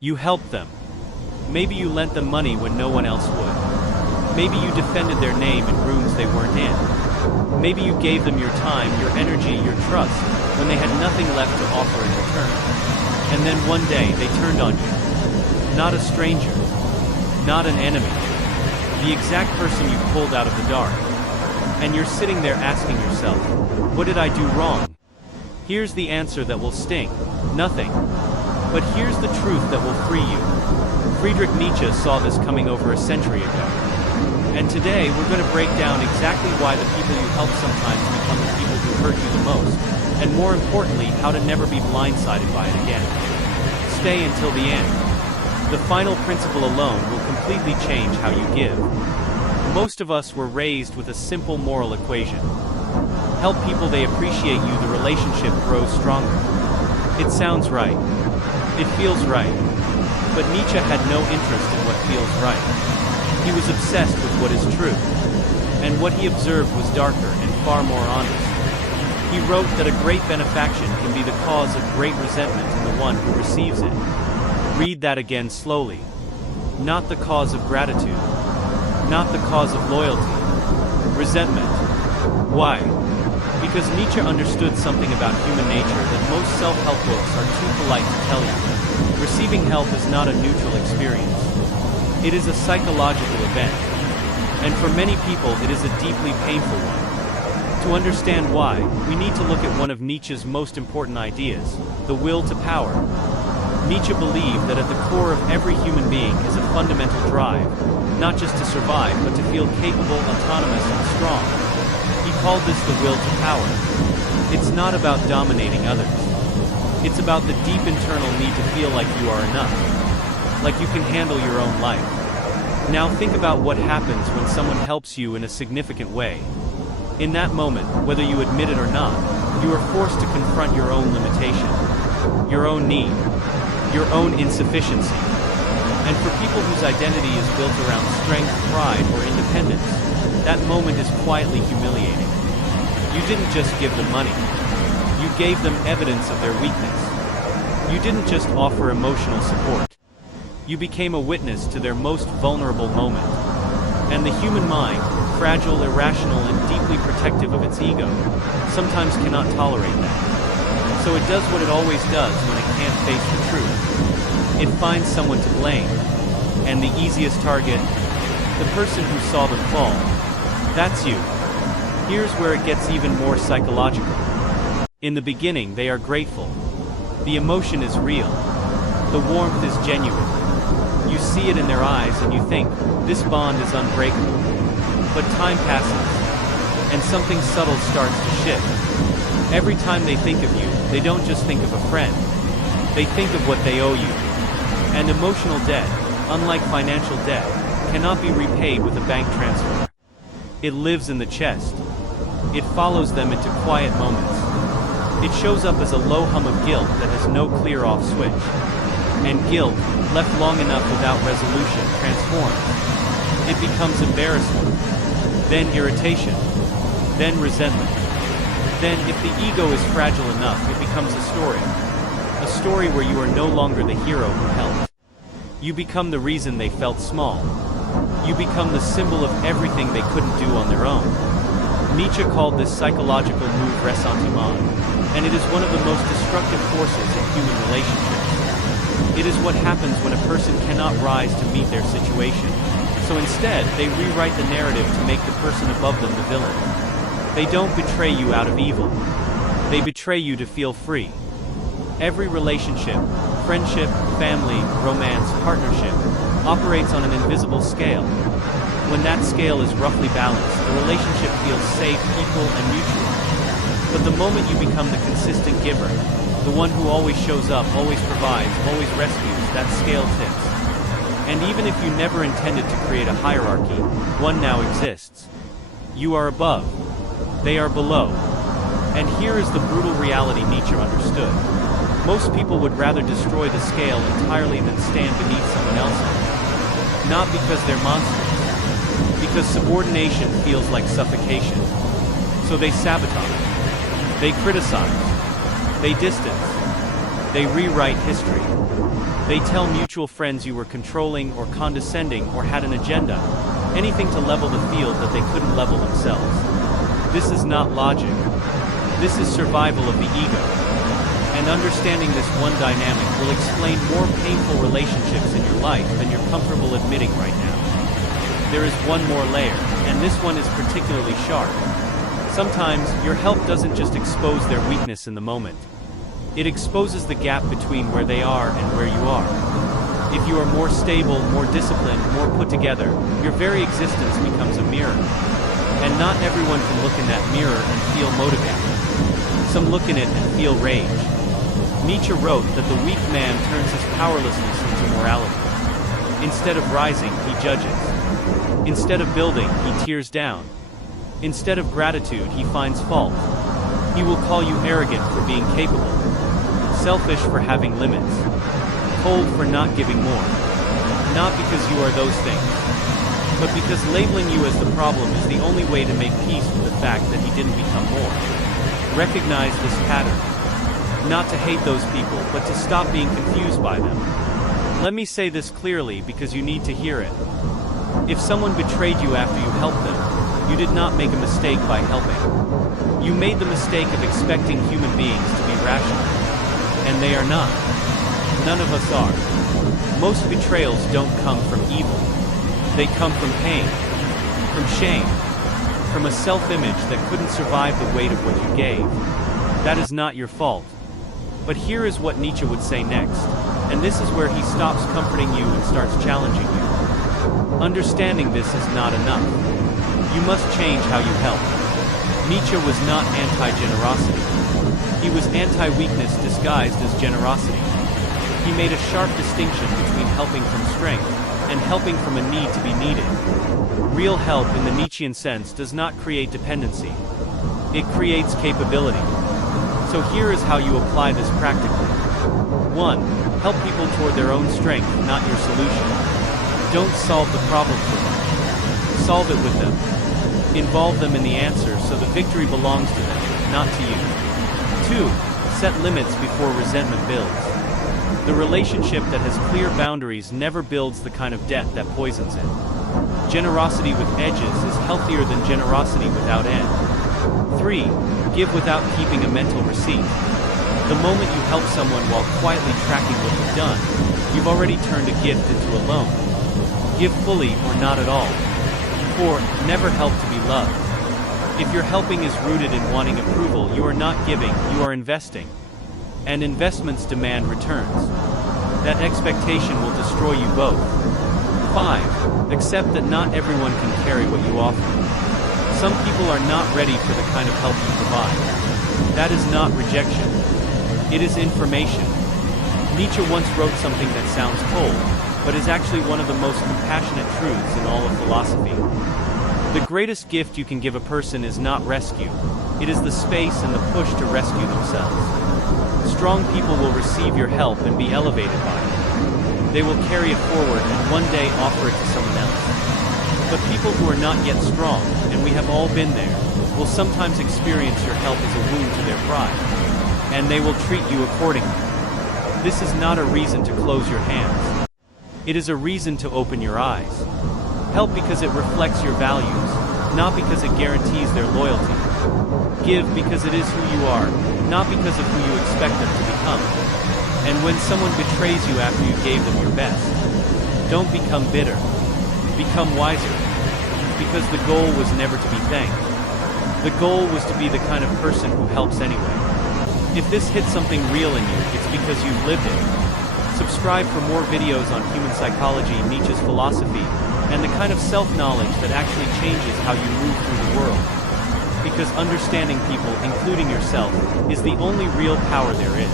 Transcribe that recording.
You helped them. Maybe you lent them money when no one else would. Maybe you defended their name in rooms they weren't in. Maybe you gave them your time, your energy, your trust, when they had nothing left to offer in return. And then one day they turned on you. Not a stranger. Not an enemy. The exact person you pulled out of the dark. And you're sitting there asking yourself, what did I do wrong? Here's the answer that will sting. Nothing. But here's the truth that will free you. Friedrich Nietzsche saw this coming over a century ago. And today we're going to break down exactly why the people you help sometimes become the people who hurt you the most, and more importantly, how to never be blindsided by it again. Stay until the end. The final principle alone will completely change how you give. Most of us were raised with a simple moral equation. Help people they appreciate you, the relationship grows stronger. It sounds right. It feels right. But Nietzsche had no interest in what feels right. He was obsessed with what is true. And what he observed was darker and far more honest. He wrote that a great benefaction can be the cause of great resentment in the one who receives it. Read that again slowly. Not the cause of gratitude. Not the cause of loyalty. Resentment. Why? Because Nietzsche understood something about human nature that most self-help books are too polite to tell you. Receiving help is not a neutral experience. It is a psychological event. And for many people it is a deeply painful one. To understand why, we need to look at one of Nietzsche's most important ideas, the will to power. Nietzsche believed that at the core of every human being is a fundamental drive, not just to survive but to feel capable, autonomous, and strong. He called this the will to power. It's not about dominating others. It's about the deep internal need to feel like you are enough. Like you can handle your own life. Now think about what happens when someone helps you in a significant way. In that moment, whether you admit it or not, you are forced to confront your own limitation, your own need, your own insufficiency. And for people whose identity is built around strength, pride, or independence, that moment is quietly humiliating. You didn't just give them money. You gave them evidence of their weakness. You didn't just offer emotional support. You became a witness to their most vulnerable moment. And the human mind, fragile, irrational, and deeply protective of its ego, sometimes cannot tolerate that. So it does what it always does when it can't face the truth. It finds someone to blame. And the easiest target? The person who saw them fall. That's you. Here's where it gets even more psychological. In the beginning, they are grateful. The emotion is real. The warmth is genuine. You see it in their eyes and you think, this bond is unbreakable. But time passes, and something subtle starts to shift. Every time they think of you, they don't just think of a friend. They think of what they owe you. And emotional debt, unlike financial debt, cannot be repaid with a bank transfer. It lives in the chest. It follows them into quiet moments. It shows up as a low hum of guilt that has no clear off switch. And guilt, left long enough without resolution, transforms. It becomes embarrassment, then irritation, then resentment. Then, if the ego is fragile enough, it becomes a story. A story where you are no longer the hero who helped. You become the reason they felt small. You become the symbol of everything they couldn't do on their own. Nietzsche called this psychological move ressentiment, and it is one of the most destructive forces in human relationships. It is what happens when a person cannot rise to meet their situation. So instead, they rewrite the narrative to make the person above them the villain. They don't betray you out of evil. They betray you to feel free. Every relationship, friendship, family, romance, partnership, operates on an invisible scale. When that scale is roughly balanced, the relationship feels safe, equal, and mutual. But the moment you become the consistent giver, the one who always shows up, always provides, always rescues, that scale tips. And even if you never intended to create a hierarchy, one now exists. You are above. They are below. And here is the brutal reality Nietzsche understood. Most people would rather destroy the scale entirely than stand beneath someone else on it. Not because they're monsters. Because subordination feels like suffocation. So they sabotage. They criticize. They distance. They rewrite history. They tell mutual friends you were controlling or condescending or had an agenda, anything to level the field that they couldn't level themselves. This is not logic. This is survival of the ego. And understanding this one dynamic will explain more painful relationships in your life than you're comfortable admitting right now. There is one more layer, and this one is particularly sharp. Sometimes, your help doesn't just expose their weakness in the moment. It exposes the gap between where they are and where you are. If you are more stable, more disciplined, more put together, your very existence becomes a mirror. And not everyone can look in that mirror and feel motivated. Some look in it and feel rage. Nietzsche wrote that the weak man turns his powerlessness into morality. Instead of rising, he judges. Instead of building, he tears down. Instead of gratitude, he finds fault. He will call you arrogant for being capable, selfish for having limits, cold for not giving more. Not because you are those things, but because labeling you as the problem is the only way to make peace with the fact that he didn't become more. Recognize this pattern. Not to hate those people, but to stop being confused by them. Let me say this clearly because you need to hear it. If someone betrayed you after you helped them, you did not make a mistake by helping. You made the mistake of expecting human beings to be rational. And they are not. None of us are. Most betrayals don't come from evil. They come from pain, from shame, from a self-image that couldn't survive the weight of what you gave. That is not your fault. But here is what Nietzsche would say next, and this is where he stops comforting you and starts challenging you. Understanding this is not enough. You must change how you help. Nietzsche was not anti-generosity. He was anti-weakness disguised as generosity. He made a sharp distinction between helping from strength and helping from a need to be needed. Real help in the Nietzschean sense does not create dependency. It creates capability. So here is how you apply this practically. 1. Help people toward their own strength, not your solution. Don't solve the problem for them. Solve it with them. Involve them in the answer so the victory belongs to them, not to you. 2. Set limits before resentment builds. The relationship that has clear boundaries never builds the kind of debt that poisons it. Generosity with edges is healthier than generosity without end. 3. Give without keeping a mental receipt. The moment you help someone while quietly tracking what you've done, you've already turned a gift into a loan. Give fully or not at all. 4. Never help to be loved. If your helping is rooted in wanting approval, you are not giving, you are investing. And investments demand returns. That expectation will destroy you both. 5. Accept that not everyone can carry what you offer. Some people are not ready for the kind of help you provide. That is not rejection. It is information. Nietzsche once wrote something that sounds cold, but is actually one of the most compassionate truths in all of philosophy. The greatest gift you can give a person is not rescue. It is the space and the push to rescue themselves. Strong people will receive your help and be elevated by it. They will carry it forward and one day offer it to someone else. But people who are not yet strong, and we have all been there, will sometimes experience your help as a wound to their pride. And they will treat you accordingly. This is not a reason to close your hands. It is a reason to open your eyes. Help because it reflects your values, not because it guarantees their loyalty. Give because it is who you are, not because of who you expect them to become. And when someone betrays you after you gave them your best, don't become bitter. Become wiser. Because the goal was never to be thanked. The goal was to be the kind of person who helps anyway. If this hits something real in you, it's because you've lived it. Subscribe for more videos on human psychology, Nietzsche's philosophy, and the kind of self-knowledge that actually changes how you move through the world. Because understanding people, including yourself, is the only real power there is.